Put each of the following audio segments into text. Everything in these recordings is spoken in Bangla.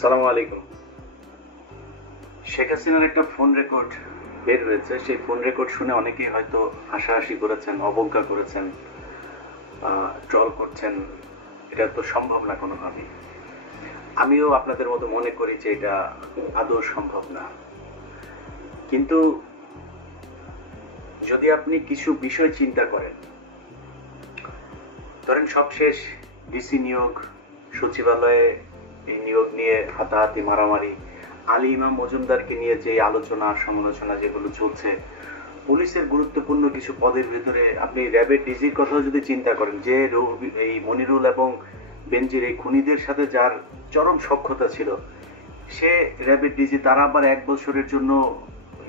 সালামু আলাইকুম। শেখ হাসিনার একটা ফোন রেকর্ড বের হয়েছে। সেই ফোন রেকর্ড শুনে অনেকেই হয়তো হাসাহাসি করেছেন, অবজ্ঞা করেছেন, ট্রল করছেন। এটা তো সম্ভব না কোনোভাবেই। আমিও আপনাদের মতো মনে করি যে এটা আদৌ সম্ভব না। কিন্তু যদি আপনি কিছু বিষয় চিন্তা করেন, ধরেন সবশেষ ডিসি নিয়োগ, সচিবালয়ে এই নিয়োগ নিয়ে হাতাহাতি মারামারি, আলী ইমাম মজুমদারকে নিয়ে যে আলোচনা সমালোচনা যেগুলো চলছে, পুলিশের গুরুত্বপূর্ণ কিছু পদের ভেতরে আপনি র্যাবের ডিজির কথা যদি চিন্তা করেন, যে এই মনিরুল এবং বেনজির এই খুনিদের সাথে যার চরম সখ্যতা ছিল, সে র্যাবের ডিজি, তারা আবার 1 বছরের জন্য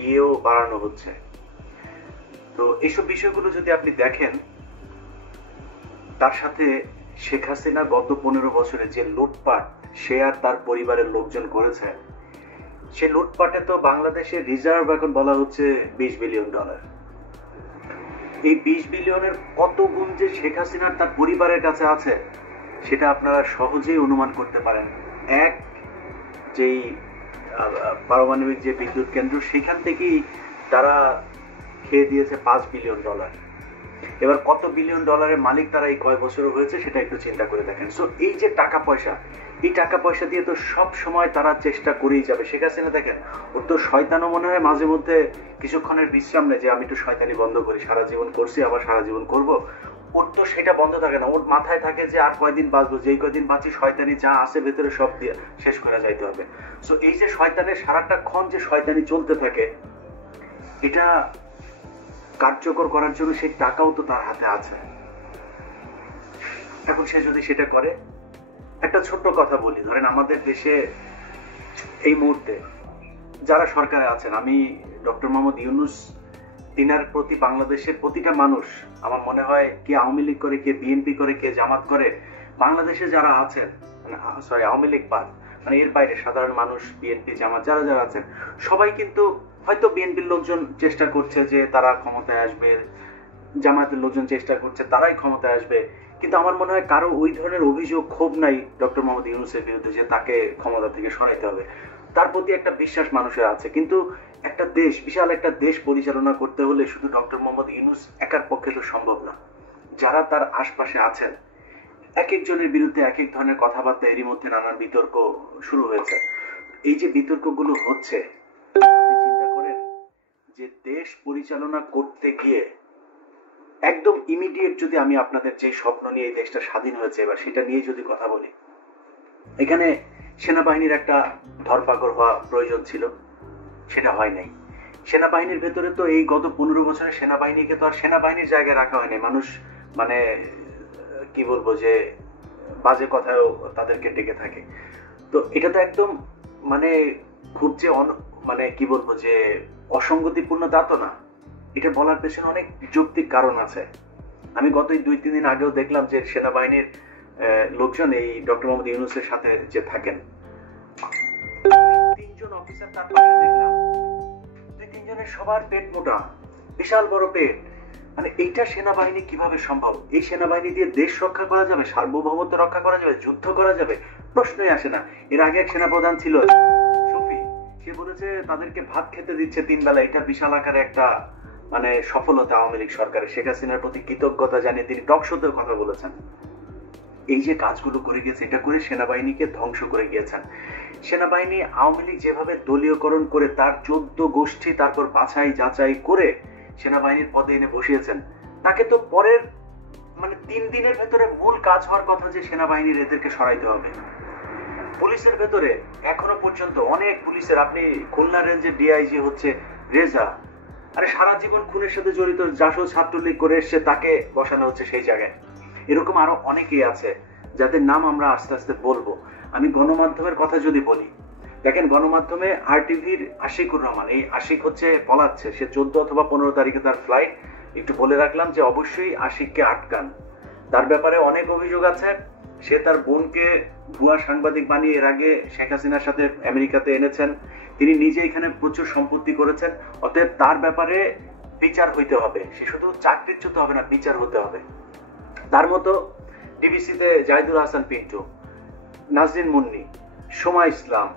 ইয়েও বাড়ানো হচ্ছে। তো এইসব বিষয়গুলো যদি আপনি দেখেন, তার সাথে শেখ হাসিনা গত 15 বছরে যে লুটপাট সে আর তার পরিবারের লোকজন করেছে, সে লুটপাটে তো বাংলাদেশের রিজার্ভ এখন বলা হচ্ছে $20 বিলিয়ন। এই 20 বিলিয়নের কত গুণ যে শেখ হাসিনার তার পরিবারের কাছে আছে সেটা আপনারা সহজেই অনুমান করতে পারেন। এক, যেই পারমাণবিক যে বিদ্যুৎ কেন্দ্র, সেখান থেকেই তারা খেয়ে দিয়েছে $5 বিলিয়ন। এবার কত বিলিয়ন ডলারের মালিক তারা এই কয় বছর হয়েছে সেটা একটু চিন্তা করে দেখেন। সো এই যে টাকা পয়সা, এই টাকা পয়সা দিয়ে তো সব সময় তারা চেষ্টা করেই যাবে। শেখ হাসিনা দেখেন, ওর তো শয়তানও মনে হয় মাঝে মধ্যে কিছুক্ষণের বিশ্রাম নেয়, যে আমি একটু শয়তানি বন্ধ করি, সারা জীবন করছি আবার সারা জীবন করব। ওর তো সেটা বন্ধ থাকে না। ওর মাথায় থাকে যে আর কয়দিন বাঁচবো, যেই কয়দিন বাঁচি শয়তানি যা আছে ভেতরে সব দিয়ে শেষ করে যাইতে হবে। সো এই যে শয়তানের সারাটা ক্ষণ যে শয়তানি চলতে থাকে, এটা কার্যকর করার জন্য সেই টাকাও তো তার হাতে আছে। এখন সে যদি সেটা করে, একটা ছোট্ট কথা বলি, ধরেন আমাদের দেশে এই মুহূর্তে যারা সরকারে আছেন, আমি ডক্টর মোহাম্মদ ইউনূস, তিনার প্রতি বাংলাদেশের প্রতিটা মানুষ, আমার মনে হয় কে আওয়ামী লীগ করে, কে বিএনপি করে, কে জামাত করে, বাংলাদেশে যারা আছেন, সরি আওয়ামী লীগ বাদ, মানে এর বাইরে সাধারণ মানুষ, বিএনপি জামাত যারা যারা আছেন, সবাই কিন্তু হয়তো বিএনপির লোকজন চেষ্টা করছে যে তারা ক্ষমতায় আসবে, জামাতের লোকজন চেষ্টা করছে তারাই ক্ষমতায় আসবে, কিন্তু আমার মনে হয় কারো ওই ধরনের অভিযোগ, ক্ষোভ নাই ডক্টর মোহাম্মদ ইউনূসের বিরুদ্ধে যে তাকে ক্ষমতা থেকে সরাইতে হবে। তার প্রতি একটা বিশ্বাস মানুষের আছে। কিন্তু একটা দেশ, বিশাল একটা দেশ পরিচালনা করতে হলে শুধু ডক্টর মোহাম্মদ ইউনূস একার পক্ষে তো সম্ভব না। যারা তার আশপাশে আছেন, এক একজনের বিরুদ্ধে এক এক ধরনের কথাবার্তা, এরই মধ্যে নানান বিতর্ক শুরু হয়েছে। এই যে বিতর্কগুলো হচ্ছে, আপনি চিন্তা করেন যে দেশ পরিচালনা করতে গিয়ে একদম ইমিডিয়েট যদি আমি আপনাদের যে স্বপ্ন নিয়ে এই দেশটা স্বাধীন হয়েছে এবার সেটা নিয়ে যদি কথা বলি, এখানে সেনাবাহিনীর একটা ধরপাকড় হওয়া প্রয়োজন ছিল, সেটা হয় নাই। সেনাবাহিনীর ভেতরে তো এই গত 15 বছরে সেনাবাহিনীকে তো আর সেনাবাহিনীর জায়গায় রাখা হয়নি। মানুষ মানে কি বলবো, যে বাজে কথাও তাদেরকে ডেকে থাকে। তো এটা তো একদম মানে খুব যে মানে কি বলবো, যে অসঙ্গতিপূর্ণ তা তো না। এটা বলার পেছনে অনেক যৌক্তিক কারণ আছে। আমি গত 2-3 দিন আগেও দেখলাম যে সেনাবাহিনীর লোকজন এই ডক্টর মোহাম্মদ ইউনূসের সাথে যে থাকেন, 3জন অফিসার তার পাশে দেখলাম, 2-3 জনের সবার পেট মোটা, বিশাল বড় পেট। মানে এইটা সেনাবাহিনী কিভাবে সম্ভব? এই সেনাবাহিনী দিয়ে দেশ রক্ষা করা যাবে, সার্বভৌমত্ব রক্ষা করা যাবে, যুদ্ধ করা যাবে? প্রশ্নই আসে না। এর আগে এক সেনাপ্রধান ছিল শফি, সে বলেছে তাদেরকে ভাত খেতে দিচ্ছে 3 বেলা। এটা বিশাল আকারে একটা মানে সফলতা আওয়ামী লীগ সরকারের। শেখ হাসিনার প্রতি কৃতজ্ঞতা জানিয়ে তিনি টক শোতেও কথা বলেছেন। এই যে কাজগুলো করে গিয়েছে, এটা করে সেনাবাহিনীকে ধ্বংস করে গিয়েছেন। সেনাবাহিনী আওয়ামী লীগ যেভাবে দলীয়করণ করে তার 14 গোষ্ঠী তারপর বাছাই যাচাই করে সেনাবাহিনীর পদে এনে বসিয়েছেন, তাকে তো পরের মানে 3 দিনের ভেতরে মূল কাজ হওয়ার কথা যে সেনাবাহিনীর এদেরকে সরাইতে হবে। পুলিশের ভেতরে এখনো পর্যন্ত অনেক পুলিশের, আপনি খুলনা রেঞ্জের ডিআইজি হচ্ছে রেজা, আরে সারা জীবন খুনের সাথে জড়িত, জাসদ ছাত্রলীগ করে এসছে, তাকে বসানো হচ্ছে সেই জায়গায়। এরকম আরো অনেকেই আছে যাদের নাম আমরা আস্তে আস্তে বলবো। আমি গণমাধ্যমের কথা যদি বলি, দেখেন গণমাধ্যমে আরটিভির আশিকুর রহমান, এই আশিক হচ্ছে পলাচ্ছে, সে 14 অথবা 15 তারিখে তার ফ্লাইট। একটু বলে রাখলাম যে অবশ্যই আশিককে আটকান, তার ব্যাপারে অনেক অভিযোগ আছে। সে তার বোনকে ভুয়া সাংবাদিক বানিয়ে এর আগে শেখ হাসিনার সাথে আমেরিকাতে এনেছেন, তিনি নিজে এখানে প্রচুর সম্পত্তি করেছেন। অতএব তার ব্যাপারে বিচার হইতে হবে, সে শুধু চাকরিচ্যুত হবে না, বিচার হতে হবে। তার মতো ডিবিসিতে জাহিদুল হাসান পিন্টু, নাজরিন মুন্নি, সোমা ইসলাম,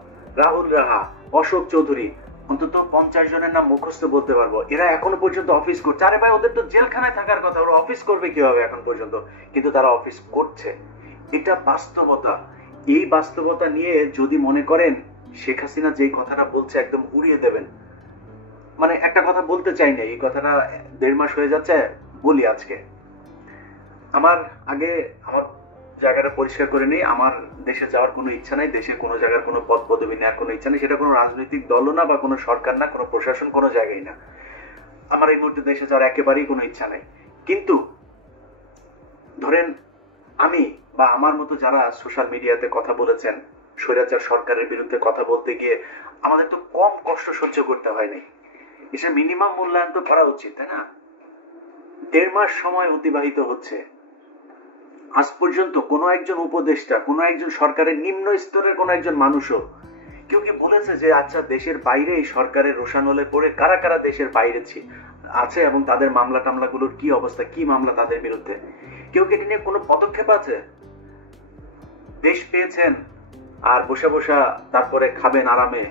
রাহুল রাহা, অশোক চৌধুরী, অন্তত 50 জনের নাম মুখস্থ বলতে পারবো। এরা এখনো পর্যন্ত অফিস করছে। আরে ভাই, ওদের তো জেলখানায় থাকার কথা, ওরা অফিস করবে কিভাবে এখন পর্যন্ত? কিন্তু তারা অফিস করছে। এটা বাস্তবতা। এই বাস্তবতা নিয়ে যদি মনে করেন শেখ হাসিনা যেই কথাটা বলছে একদম উড়িয়ে দেবেন, মানে একটা কথা বলতে চাই না, এই কথাটা 1.5 মাস হয়ে যাচ্ছে, বলি আজকে। আমার জায়গাটা পরিষ্কার করে নেই। আমার দেশে যাওয়ার কোনো ইচ্ছা নাই, দেশে কোনো জায়গার কোনো পদ পদবি নেওয়ার কোনো ইচ্ছা নেই। সেটা কোনো রাজনৈতিক দলও না, বা কোনো সরকার না, কোনো প্রশাসন, কোনো জায়গায় না। আমার এই মুহূর্তে দেশে যাওয়ার একেবারেই কোনো ইচ্ছা নাই। কিন্তু ধরেন আমি বা আমার মতো যারা সোশ্যাল মিডিয়াতে কথা বলেছেন স্বৈরাচার সরকারের বিরুদ্ধে কথা বলতে গিয়ে, আমাদের তো কম কষ্ট সহ্য করতে হয়নি। এটা মিনিমাম মূল্যায়ন তো করা উচিত, তাই না? 1.5 মাস সময় অতিবাহিত হচ্ছে, আজ পর্যন্ত কোনো একজন উপদেষ্টা, কোনো একজন সরকারের নিম্ন স্তরের কোনো একজন মানুষও কেউ কি বলেছে যে আচ্ছা দেশের বাইরে এই সরকারের রোষানলে পড়ে কারা কারা দেশের বাইরে আছে এবং তাদের মামলা টামলাগুলোর কি অবস্থা, কি মামলা তাদের বিরুদ্ধে? কেউ কি এটা নিয়ে কোনো পদক্ষেপ আছে? দেশ পেয়েছেন আর বসে বসা তারপরে খাবেন আরামে,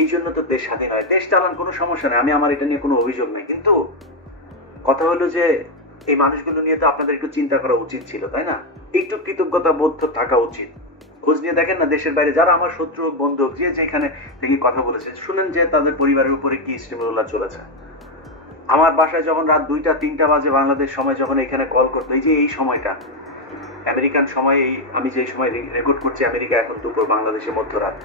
এই জন্য তো দেশ স্বাধীন হয়। দেশ চালান, কোনো সমস্যা নেই, আমার এটা নিয়ে কোনো অভিযোগ নেই। কিন্তু কথা হলো যে এই মানুষগুলো নিয়ে তো আপনাদের একটু চিন্তা করা উচিত ছিল, তাই না? একটু কৃতজ্ঞতা বোধ থাকা উচিত। খোঁজ নিয়ে দেখেন না দেশের বাইরে যারা আমার শত্রু বন্ধু যে যেখানে থেকে কথা বলেছে, শুনেন যে তাদের পরিবারের উপরে কি স্টিমুলা চলেছে। আমার বাসায় যখন রাত 2টা-3টা বাজে বাংলাদেশ সময় যখন এখানে কল করতো, এই যে এই সময়টা আমেরিকান সময়, এই আমি যে সময় রেকর্ড করছি আমেরিকা এখন দুপুর, বাংলাদেশে মধ্যরাত,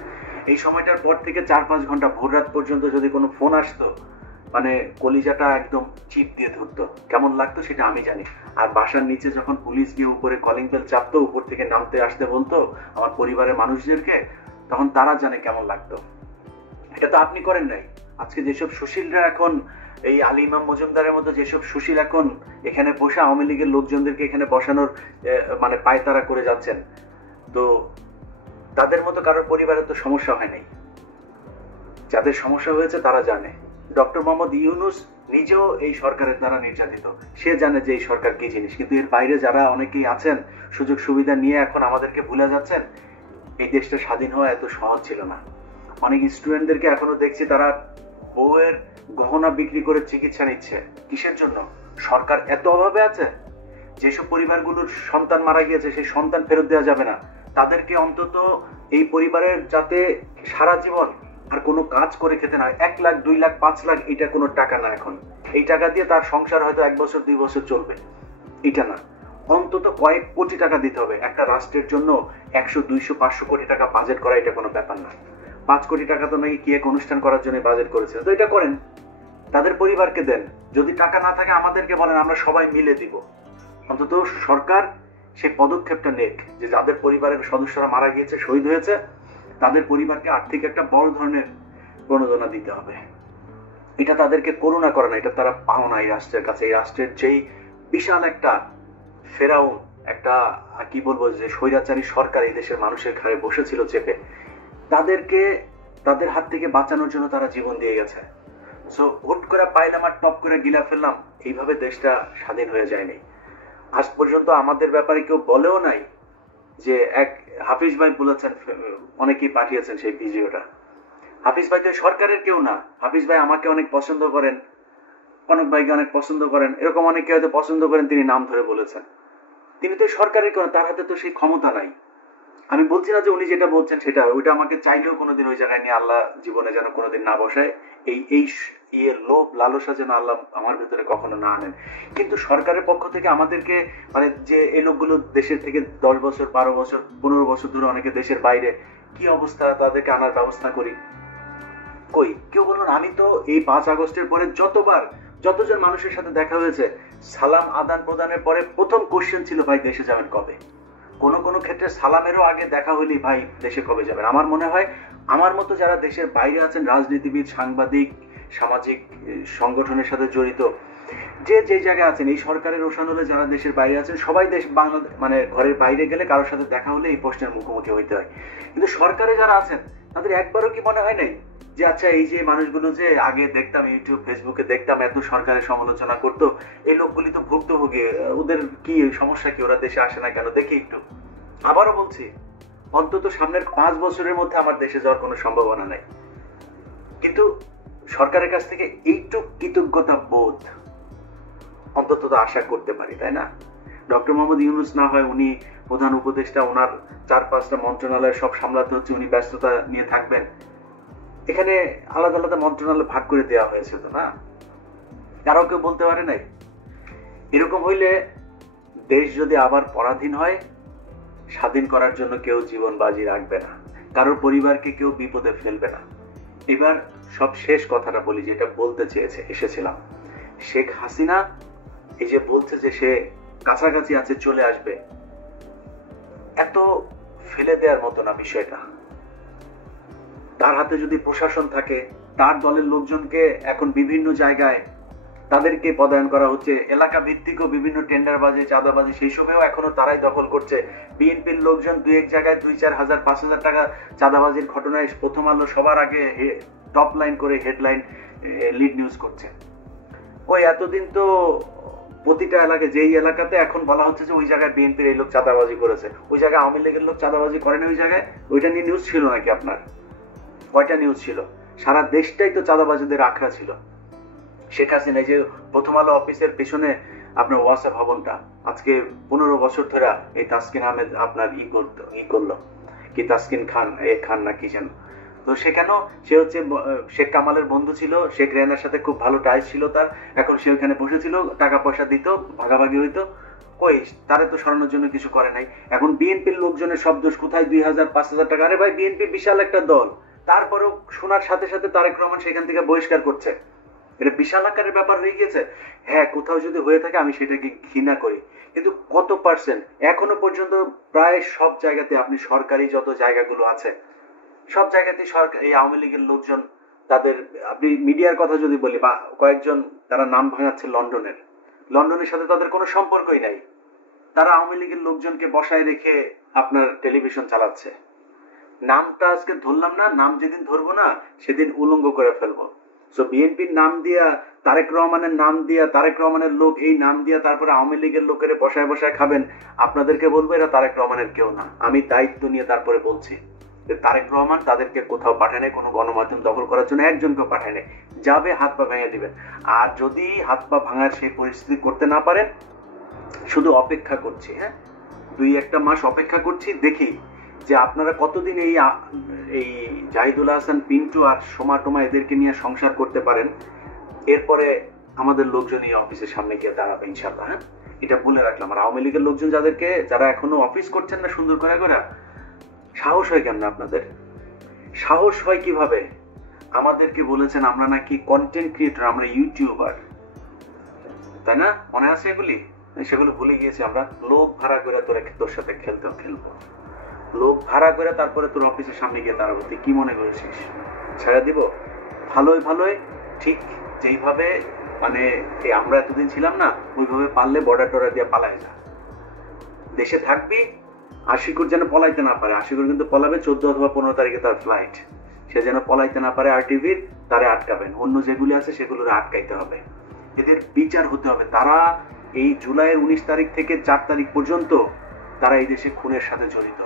এই সময়টার পর থেকে 4-5 ঘন্টা ভোর রাত পর্যন্ত যদি কোনো ফোন আসতো, মানে কলিজাটা একদম চিপ দিয়ে ধরতো। কেমন লাগতো সেটা আমি জানি। আর বাসার নিচে যখন পুলিশ গিয়ে উপরে কলিং বেল চাপতো, উপর থেকে নামতে আসতে বলতো আমার পরিবারের মানুষদেরকে, তখন তারা জানে কেমন লাগতো। এটা তো আপনি করেন নাই। আজকে যেসব সুশীলরা এখন, এই আলী ইমাম মজুমদারের মতো যেসব সুশীল এখন এখানে বসে আওয়ামী লীগের লোকজনদেরকে এখানে বসানোর মানে পায়তারা করে যাচ্ছেন, তো তাদের মতো কারোর পরিবারের তো সমস্যা হয় নাই। যাদের সমস্যা হয়েছে তারা জানে। ডক্টর মোহাম্মদ ইউনূস নিজেও এই সরকারের দ্বারা নির্যাতিত, সে জানে যে এই সরকার কি জিনিস। কিন্তু এর বাইরে যারা অনেকেই আছেন সুযোগ সুবিধা নিয়ে এখন আমাদেরকে ভুলে যাচ্ছেন। এই দেশটা স্বাধীন হওয়া এত সহজ ছিল না। অনেক স্টুডেন্টদেরকে এখনো দেখছি তারা বউয়ের গহনা বিক্রি করে চিকিৎসা নিচ্ছে। কিসের জন্য? সরকার এত অভাবে আছে। যেসব পরিবারগুলোর সন্তান মারা গিয়েছে সেই সন্তান ফেরত দেওয়া যাবে না, তাদেরকে অন্তত এই পরিবারের যাতে সারা জীবন আর কোনো কাজ করে খেতে না হয়। 1 লাখ, 2 লাখ, 5 লাখ এটা কোনো টাকা না। এখন এই টাকা দিয়ে তার সংসার হয়তো 1 বছর 2 বছর চলবে, এটা না। অন্তত কয়েক কোটি টাকা দিতে হবে। একটা রাষ্ট্রের জন্য 100, 200, 500 কোটি টাকা বাজেট করা এটা কোনো ব্যাপার না। 5 কোটি টাকা তো নাকি কি এক অনুষ্ঠান করার জন্য বাজেট করেছে, তো এটা করেন, তাদের পরিবারকে দেন। যদি টাকা না থাকে আমাদেরকে বলেন, আমরা সবাই মিলে দিব। অন্তত সরকার সেই পদক্ষেপটা নেক যে যাদের পরিবারের সদস্যরা মারা গিয়েছে, শহীদ হয়েছে, তাদের পরিবারকে আর্থিক একটা বড় ধরনের প্রণোদনা দিতে হবে। এটা তাদেরকে করুণা করে না, এটা তারা পাওনা এই রাষ্ট্রের কাছে। এই রাষ্ট্রের যেই বিশাল একটা ফেরাউন, একটা কি বলবো, যে স্বৈরাচারী সরকার এই দেশের মানুষের ঘাড়ে বসেছিল চেপে, তাদেরকে তাদের হাত থেকে বাঁচানোর জন্য তারা জীবন দিয়ে গেছে। সো হুট করে পাইলাম আর টপ করে গিলা ফেললাম, এইভাবে দেশটা স্বাধীন হয়ে যায়নি। আজ পর্যন্ত আমাদের ব্যাপারে কেউ বলেও নাই যে এক হাফিজ ভাই বলেছেন, অনেকেই পাঠিয়েছেন সেই ভিডিওটা। হাফিজ ভাই তো সরকারের কেউ না। হাফিজ ভাই আমাকে অনেক পছন্দ করেন, কনক ভাইকে অনেক পছন্দ করেন, এরকম অনেকে হয়তো পছন্দ করেন, তিনি নাম ধরে বলেছেন। তিনি তো সরকারের কেউ না, তার হাতে তো সেই ক্ষমতা নাই। আমি বলছি না যে উনি যেটা বলছেন সেটা, ওইটা আমাকে চাইলেও কোনোদিন ওই জায়গায় নিয়ে আল্লাহ জীবনে যেন কোনোদিন না বসায়। এই লোভ লালসা যেন আল্লাহ আমার ভিতরে কখনো না আনেন। কিন্তু সরকারের পক্ষ থেকে আমাদেরকে, মানে যে এই লোকগুলো দেশের থেকে 10 বছর 12 বছর 15 বছর ধরে অনেকে দেশের বাইরে, কি অবস্থা, তাদেরকে আনার ব্যবস্থা করি। কই কেউ বলুন? আমি তো এই 5 আগস্টের পরে যতজন মানুষের সাথে দেখা হয়েছে, সালাম আদান প্রদানের পরে প্রথম কোশ্চেন ছিল, ভাই দেশে যাবেন কবে? কোনো ক্ষেত্রে সালামেরও আগে দেখা হইলি, ভাই দেশে কবে যাবেন? আমার মনে হয় আমার মতো যারা দেশের বাইরে আছেন, রাজনীতিবিদ, সাংবাদিক, সামাজিক সংগঠনের সাথে জড়িত, যে জায়গায় আছেন, এই সরকারের রোষানলে যারা দেশের বাইরে আছেন, সবাই বাংলাদেশ মানে ঘরের বাইরে গেলে কারোর সাথে দেখা হলে এই প্রশ্নের মুখোমুখি হইতে হয়। কিন্তু সরকারে যারা আছেন তাদের একবারও কি মনে হয় নাই যে আচ্ছা এই যে মানুষগুলো যে আগে দেখতাম ইউটিউব ফেসবুকে দেখতাম এত সরকারের সমালোচনা করতো, এই লোকগুলি তো ভুক্তভোগী, ওদের কি সমস্যা কি, ওরা দেশে আসে না কেন, দেখি একটু। আবারও বলছি, অন্তত সামনের 5 বছরের মধ্যে আমার দেশে যাওয়ার কোনো সম্ভাবনা নাই। কিন্তু সরকারের কাছ থেকে এইটুক কৃতজ্ঞতা বোধ অন্তত তো আশা করতে পারি, তাই না? ডক্টর মোহাম্মদ ইউনূস না হয় উনি প্রধান উপদেষ্টা, ওনার 4-5টা মন্ত্রণালয় সব সামলাতে হচ্ছে, উনি ব্যস্ততা নিয়ে থাকবেন। এখানে আলাদা আলাদা মন্ত্রণালয় ভাগ করে দেওয়া হয়েছে তো, না? কারো কেউ বলতে পারে নাই? এরকম হইলে দেশ যদি আবার পরাধীন হয়, স্বাধীন করার জন্য কেউ জীবন বাজি রাখবে না, কারোর পরিবারকে কেউ বিপদে ফেলবে না। এবার সব শেষ কথাটা বলি, যেটা বলতে এসেছিলাম। শেখ হাসিনা এই যে বলছে যে সে কাছাকাছি আছে, চলে আসবে, এত ফেলে দেওয়ার মতো না বিষয়টা। তার হাতে যদি প্রশাসন থাকে, তার দলের লোকজনকে এখন বিভিন্ন জায়গায় তাদেরকে পদায়ন করা হচ্ছে, এলাকা ভিত্তিক বিভিন্ন টেন্ডারবাজি, চাঁদাবাজি, সেই সবেও এখনো তারাই দখল করছে। বিএনপির লোকজন 2-1 জায়গায় 2-4 হাজার 5,000 টাকা চাঁদাবাজির ঘটনায় প্রথম আলো সবার আগে টপ লাইন করে হেডলাইন লিড নিউজ করছে। ওই এতদিন তো প্রতিটা এলাকায়, যেই এলাকাতে এখন বলা হচ্ছে যে ওই জায়গায় বিএনপির এই লোক চাঁদাবাজি করেছে, ওই জায়গায় আওয়ামী লীগের লোক চাঁদাবাজি করেনি, ওই জায়গায় ওইটা নিয়ে নিউজ ছিল নাকি আপনার? কয়টা নিউজ ছিল? সারা দেশটাই তো চাঁদাবাজিদের আখড়া ছিল। শেখ হাসিনা যে প্রথম আলো অফিসের পিছনে আপনার ওয়াসা ভবনটা আজকে 15 বছর ধরে এই তাসকিন আহমেদ আপনার করলো কি, তাসকিন খান না কি যেন, তো সেখানেও সে হচ্ছে শেখ কামালের বন্ধু ছিল, শেখ রেহানার সাথে খুব ভালো টাইস ছিল তার। এখন সে ওখানে বসেছিল, টাকা পয়সা দিত, ভাগাভাগি হইতো, কই তারে তো সরানোর জন্য কিছু করে নাই। এখন বিএনপির লোকজনের সব দোষ কোথায়? 2,000-5,000 টাকা। আরে ভাই, বিএনপি বিশাল একটা দল, তারপরেও শোনার সাথে সাথে তারেক রহমান সেখান থেকে বহিষ্কার করছে। এটা বিশাল আকারের ব্যাপার হয়ে গেছে। হ্যাঁ, কোথাও যদি হয়ে থাকে আমি সেটাকে ঘৃণা করি, কিন্তু কত পার্সেন্ট এখনো পর্যন্ত প্রায় সব জায়গাতে, আপনি সরকারি যত জায়গাগুলো আছে সব জায়গাতে সরকার, এই আওয়ামী লীগের লোকজন তাদের, আপনি মিডিয়ার কথা যদি বলি, বা কয়েকজন তারা নাম ভাঙাচ্ছে লন্ডনের সাথে তাদের কোনো সম্পর্কই নাই, তারা আওয়ামী লীগের লোকজনকে বসায় রেখে আপনার টেলিভিশন চালাচ্ছে। নামটা আজকে ধরলাম না, নাম যেদিন ধরবো না সেদিন উলঙ্গ করে ফেলবো। সো বিএনপির নাম দিয়া, তারেক রহমানের নাম দিয়া, তারেক রহমানের লোক, এই নাম দিয়া তারপরে আওয়ামী লীগের লোকের বসায় বসায় খাবেন। আপনাদেরকে বলবো এরা তারেক রহমানের কেউ না। আমি দায়িত্ব নিয়ে তারপরে বলছি, তারেক রহমান তাদেরকে কোথাও পাঠায় নাই, কোনো গণমাধ্যম দখল করার জন্য একজনকেও পাঠায় নাই। যাবে, হাত পা ভেঙে দিবেন। আর যদি হাত পা ভাঙার সেই পরিস্থিতি করতে না পারেন, শুধু অপেক্ষা করছি, হ্যাঁ 2-1 মাস অপেক্ষা করছি, দেখি যে আপনারা কতদিন এই জাহিদুল হাসান, পিন্টু আর সোমা টোমা এদেরকে নিয়ে সংসার করতে পারেন। এরপরে আমাদের লোকজন এই অফিসের সামনে গিয়ে দাঁড়াবে ইনশাল্লাহ। হ্যাঁ, এটা বলে রাখলাম। আর আওয়ামী লীগের লোকজন যারা এখনো অফিস করছেন না সুন্দর করে করে, সাহস হয় কেমন আপনাদের? সাহস হয় কিভাবে? আমাদেরকে বলেছেন আমরা নাকি কন্টেন্ট ক্রিয়েটর, আমরা ইউটিউবার, তাই না? মনে আছে এগুলি? সেগুলো ভুলে গিয়েছি আমরা। লোক ভাড়া করে তোর সাথে খেলবো, লোক ভাড়া করে তারপরে তোর অফিসের সামনে গিয়ে দাঁড়াবো। তুই কি মনে করেছিস ছেড়ে দিব? ভালোই ঠিক যেইভাবে মানে আমরা এতদিন ছিলাম না, ওইভাবে পারলে বর্ডার টর্ডার দিয়ে পালায় যা। দেশে থাকবি, আশিকুর যেন পলাইতে না পারে। আশিকুর কিন্তু পলাবে 14 অথবা 15 তারিখে তার ফ্লাইট, সে যেন পলাইতে না পারে। RTVর তারে আটকাবেন, অন্য যেগুলি আছে সেগুলোর আটকাইতে হবে, এদের বিচার হতে হবে। তারা এই জুলাইয়ের 19 তারিখ থেকে 4 তারিখ পর্যন্ত তারা এই দেশে খুনের সাথে জড়িত।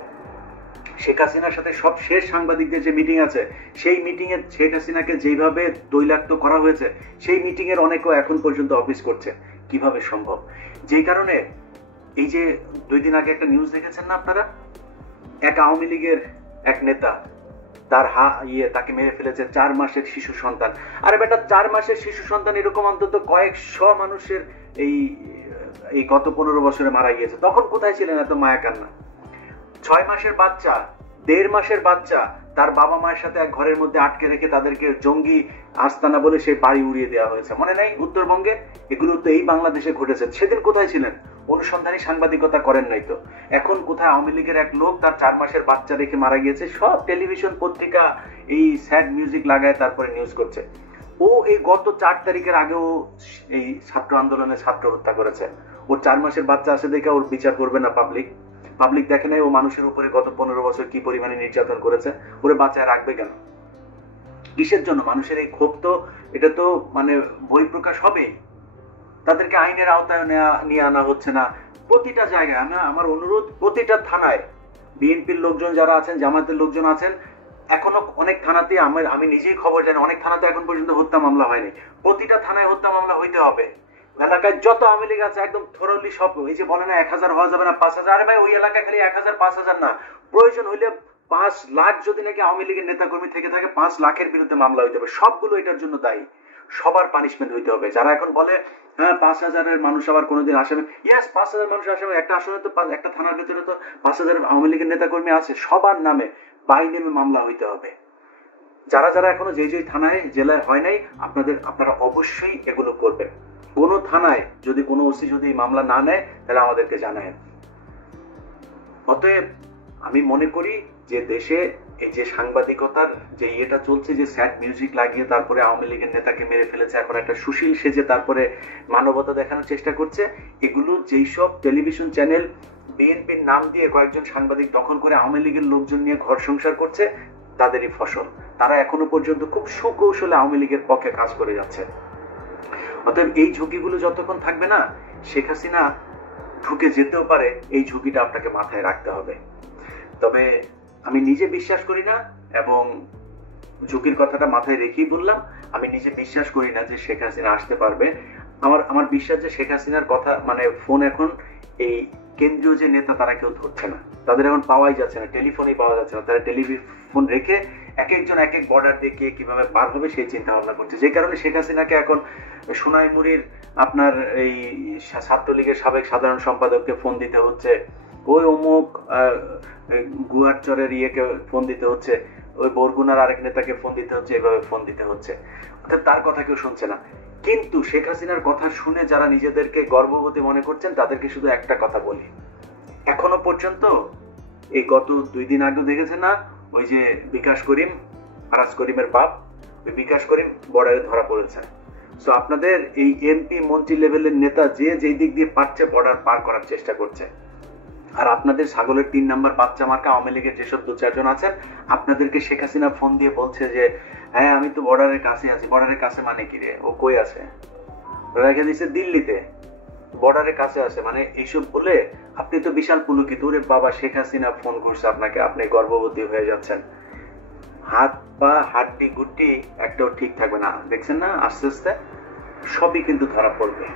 শেখ হাসিনার সাথে সব শেষ সাংবাদিকদের যে মিটিং আছে, সেই মিটিং এ শেখ হাসিনাকে যেভাবে তৈলাক্ত করা হয়েছে, সেই মিটিং এর অনেকেও এখন পর্যন্ত অফিস করছে। কিভাবে সম্ভব? যেই কারণে এই যে 2 দিন আগে একটা নিউজ দেখেছেন না আপনারা, এক আওয়ামী লীগের এক নেতা তার তাকে মেরে ফেলেছে 4 মাসের শিশু সন্তান। আরে বেটা, 4 মাসের শিশু সন্তান এরকম অন্তত কয়েকশো মানুষের এই গত 15 বছরে মারা গিয়েছে। তখন কোথায় ছিলেন এত মায়া কান্না? 6 মাসের বাচ্চা, 1.5 মাসের বাচ্চা তার বাবা মায়ের সাথে এক ঘরের মধ্যে আটকে রেখে তাদেরকে জঙ্গি আস্তানা বলে সেই বাড়ি উড়িয়ে দেওয়া হয়েছে, মনে নাই? উত্তরবঙ্গে। এগুলো তো এই বাংলাদেশে ঘটেছে। সেদিন কোথায় ছিলেন? অনুসন্ধানী সাংবাদিকতা করেন নাই তো। এখন কোথায় আওয়ামী লীগের এক লোক তার 4 মাসের বাচ্চা রেখে মারা গিয়েছে, সব টেলিভিশন পত্রিকা এই স্যাড মিউজিক লাগায় তারপরে নিউজ করছে। ও এই গত 4 তারিখের আগেও এই ছাত্র আন্দোলনে ছাত্র হত্যা করেছে। ওর 4 মাসের বাচ্চা আছে দেখে ওর বিচার করবে না পাবলিক দেখে নাই ও মানুষের উপরে গত 15 বছর কি পরিমাণে নির্যাতন করেছে? ওরে বাঁচায় রাখবে কেন? কিসের জন্য? মানুষের এই ক্ষোভ তো, এটা তো মানে বহিঃপ্রকাশ হবেই। তাদেরকে আইনের আওতায় নিয়ে আনা হচ্ছে না। প্রতিটা জায়গায় আমার অনুরোধ, প্রতিটা থানায় বিএনপির লোকজন যারা আছেন, জামায়াতের লোকজন আছেন, এখনো অনেক থানাতে আমি নিজেই খবর জানি, অনেক থানাতে এখন পর্যন্ত হত্যা মামলা হয়নি। প্রতিটা থানায় হত্যা মামলা হইতে হবে। এলাকায় যত আওয়ামী লীগ আছে একদম থরলি সব, এই যে বলে না 1000 হওয়া যাবে না 5000, আরে ভাই ওই এলাকায় খালি 1000 5000 না, প্রয়োজন হইলে 5 লাখ যদি নাকি আওয়ামী লীগের নেতাকর্মী থেকে থাকে 5 লাখের বিরুদ্ধে মামলা হইতে হবে। সবগুলো এটার জন্য দায়ী, সবার পানিশমেন্ট হইতে হবে। যারা এখন বলে হ্যাঁ 5000-এর মানুষ আবার কোনোদিন আসামি, ইয়েস 5000 মানুষ আসামি, একটা আসনে তো একটা থানার ভিতরে তো 5000 আওয়ামী লীগের নেতাকর্মী আছে, সবার নামে বাই নেমে মামলা হইতে হবে। যারা যারা এখনো যে থানায় জেলায় হয় নাই, আপনারা অবশ্যই এগুলো করবেন। কোন থানায় যদি কোনো ওসি যদি মামলা না নেয় তাহলে আমাদেরকে জানায়। অতএব আমি মনে করি যে দেশে এই যে সাংবাদিকতার যে ইয়েটা চলছে, যে স্যাড মিউজিক লাগিয়ে তারপরে আওয়ামী লীগের নেতাকে মেরে ফেলেছে, এখন একটা সুশীল সেজে তারপরে মানবতা দেখানোর চেষ্টা করছে, এগুলো যেই সব টেলিভিশন চ্যানেল বিএনপির নাম দিয়ে কয়েকজন সাংবাদিক দখল করে আওয়ামী লীগের লোকজন নিয়ে ঘর সংসার করছে, তাদেরই ফসল। তারা এখনো পর্যন্ত খুব সুকৌশলে আওয়ামী লীগের পক্ষে কাজ করে যাচ্ছে। অতএব এই ঝুঁকিগুলো যতক্ষণ থাকবে না, শেখ হাসিনা ঢুকে যেতেও পারে, এই ঝুঁকিটা আপনাকে মাথায় রাখতে হবে। তবে আমি নিজে বিশ্বাস করি না, এবং ঝুঁকির কথাটা মাথায় রেখেই বললাম, আমি নিজে বিশ্বাস করি না যে শেখ হাসিনা আসতে পারবে। আমার বিশ্বাস যে শেখ হাসিনার কথা মানে ফোন এখন এই কেন্দ্রীয় যে নেতা তারা কেউ ধরছে না, তাদের এখন পাওয়াই যাচ্ছে না, টেলিফোনেই পাওয়া যাচ্ছে না। তারা টেলিফোন রেখে এক একজন এক এক বর্ডার দিয়ে কে কিভাবে পার হবে সেই চিন্তা ভাবনা করছে। যে কারণে শেখ হাসিনাকে এখন সোনাইমুড়ির আপনার এই ছাত্রলীগের সাবেক সাধারণ সম্পাদককে ফোন দিতে হচ্ছে, ওই অমুক গুয়ারচরের ইয়েকে ফোন দিতে হচ্ছে, ওই বরগুনার আরেক নেতাকে ফোন দিতে হচ্ছে, এভাবে ফোন দিতে হচ্ছে। অর্থাৎ তার কথা কেউ শুনছে না। কিন্তু শেখ হাসিনার কথা শুনে যারা নিজেদেরকে গর্ববতী মনে করছেন, তাদেরকে শুধু একটা কথা বলি, এখনো পর্যন্ত এই গত 2 দিন আগে দেখেছেন না, ওই যে বিকাশ করিম, আরাজ করিমের বাপ, ওই বিকাশ করিম বর্ডারে ধরা পড়েছেন। সো আপনাদের এই এমপি মন্ত্রী লেভেলের নেতা যে যেই দিক দিয়ে পারছে বর্ডার পার করার চেষ্টা করছে। আর আপনাদের ছাগলের 3 নাম্বার বাচ্চা মার্কা আওয়ামী লীগের যেসব 2-4 জন আছেন, আপনাদেরকে শেখ হাসিনা ফোন দিয়ে বলছে যে হ্যাঁ আমি তো বর্ডারের কাছে আছি। বর্ডারের কাছে মানে কি রে, ও কই আছে? রেখে দিচ্ছে দিল্লিতে, বর্ডারের কাছে আছে। মানে এইসব বলে আপনি তো বিশাল পুলকিত, ওরে বাবা শেখ হাসিনা ফোন করছে আপনাকে, আপনি গর্ভবতী হয়ে যাচ্ছেন, হাত পা হাড্ডি গুড্ডি একটাও ঠিক থাকবে না। দেখছেন না আস্তে আস্তে সবই কিন্তু ধরা পড়বে।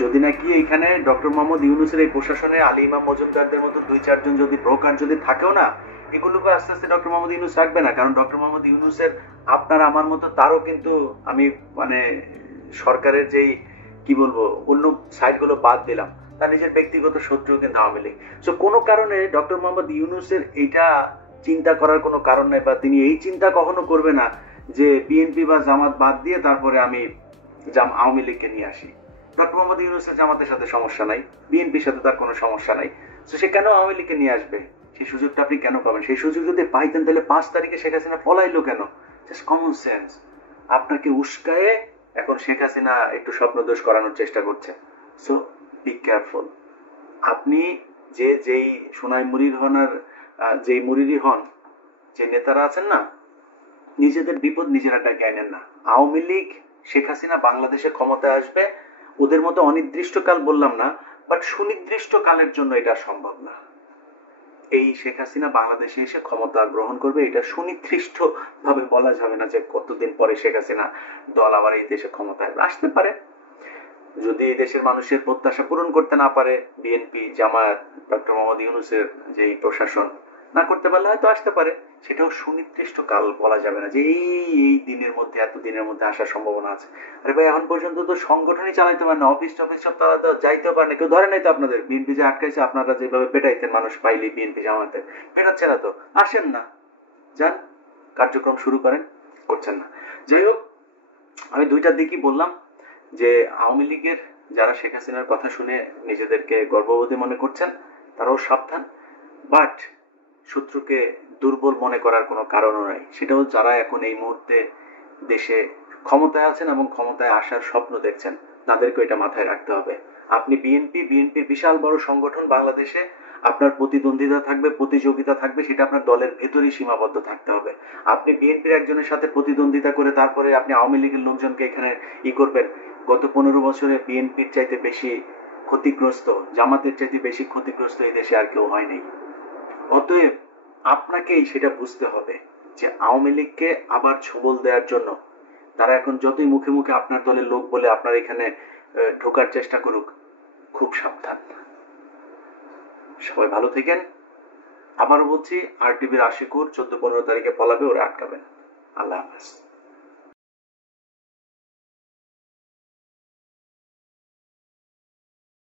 যদি নাকি এখানে ডক্টর মোহাম্মদ ইউনূসের এই প্রশাসনে আলী ইমাম মজুমদারদের মতো 2-4 জন যদি ব্রোকার যদি থাকেও না, এগুলোকে আস্তে আস্তে ডক্টর মোহাম্মদ ইউনূস রাখবে না। কারণ ডক্টর মোহাম্মদ ইউনূসের আপনার আমার মতো তারও কিন্তু আমি মানে সরকারের যেই কি বলবো অন্য সাইডগুলো বাদ দিলাম, তার নিজের ব্যক্তিগত শত্রু কিন্তু আওয়ামী লীগ। সো কোনো কারণে ডক্টর মোহাম্মদ ইউনূসের এইটা চিন্তা করার কোনো কারণ নাই, বা তিনি এই চিন্তা কখনো করবে না যে বিএনপি বা জামাত বাদ দিয়ে তারপরে আমি আওয়ামী লীগকে নিয়ে আসি। ডক্টর মোহাম্মদ ইউনূসের জামাতের সাথে সমস্যা নাই, বিএনপির সাথে তার কোনো সমস্যা নাই, তো সে কেন আওয়ামী লীগকে নিয়ে আসবে? সেই সুযোগটা আপনি কেন পাবেন? সেই সুযোগ যদি পাইতেন তাহলে 5 তারিখে শেখ হাসিনা পলাইলো কেন? Just common sense. আপনাকে উস্কায়ে এখন শেখ হাসিনা একটু স্বপ্নদোষ করানোর চেষ্টা করছে। So be careful. আপনি যেই সোনাই মুড়ির হন আর যেই মুড়িরই হন, যে নেতারা আছেন না, নিজেদের বিপদ নিজেরা ডেকে আনেন না। আওয়ামী লীগ শেখ হাসিনা বাংলাদেশে ক্ষমতায় আসবে, ওদের মতো অনির্দিষ্টকাল বললাম না, বাট সুনির্দিষ্ট কালের জন্য এটা সম্ভব না। এই শেখ হাসিনা বাংলাদেশে এসে ক্ষমতা গ্রহণ করবে, এটা সুনির্দিষ্ট ভাবে বলা যাবে না যে কতদিন পরে শেখ হাসিনা দল আবার এই দেশে ক্ষমতায় আসতে পারে। যদি এই দেশের মানুষের প্রত্যাশা পূরণ করতে না পারে বিএনপি, জামায়াত, ডক্টর মোহাম্মদ ইউনূসের যে প্রশাসন না করতে পারলে হয়তো আসতে পারে, সেটাও সুনির্দিষ্ট কাল বলা যাবে না যে এই দিনের মধ্যে এত দিনের মধ্যে আসার সম্ভাবনা আছে। আরে ভাই এখন পর্যন্ত তো সংগঠনই চালাইতে পারে না, অফিস টফিস সব তারা তো যাইতেও পারে না, কেউ ধরে নাই তো আপনাদের। বিএনপি যে আটকাইছে, আপনারা যেভাবে পেটাইতেন মানুষ পাইলে বিএনপি জামাতে, পেটাচ্ছে না তো, আসেন না, যান কার্যক্রম শুরু করেন, করছেন না। যাই হোক, আমি 2টা দিকই বললাম যে আওয়ামী লীগের যারা শেখ হাসিনার কথা শুনে নিজেদেরকে গর্ববোধী মনে করছেন তারাও সাবধান, বাট শত্রুকে দুর্বল মনে করার কোনো কারণও নাই। সেটাও যারা এখন এই মুহূর্তে দেশে ক্ষমতায় আছেন এবং ক্ষমতায় আসার স্বপ্ন দেখছেন, তাদেরকে এটা মাথায় রাখতে হবে। আপনি বিএনপির বিশাল বড় সংগঠন বাংলাদেশে, আপনার প্রতিদ্বন্দ্বিতা থাকবে, প্রতিযোগিতা থাকবে, সেটা আপনার দলের ভেতরেই সীমাবদ্ধ থাকতে হবে। আপনি বিএনপির একজনের সাথে প্রতিদ্বন্দ্বিতা করে তারপরে আপনি আওয়ামী লীগের লোকজনকে এখানে করবেন। গত 15 বছরে বিএনপির চাইতে বেশি ক্ষতিগ্রস্ত, জামাতের চাইতে বেশি ক্ষতিগ্রস্ত এই দেশে আর কেউ হয়নি। অতএব আপনাকেই সেটা বুঝতে হবে যে আওয়ামী লীগকে আবার ছবল দেওয়ার জন্য তারা এখন যতই মুখে মুখে আপনার দলের লোক বলে আপনার এখানে ঢোকার চেষ্টা করুক, খুব সাবধান। সবাই ভালো থেকেন। আবারও বলছি, আর টিভির আশিকুর 14-15 তারিখে পলাবে, ওরা আটকাবেন। আল্লাহ হাফেজ।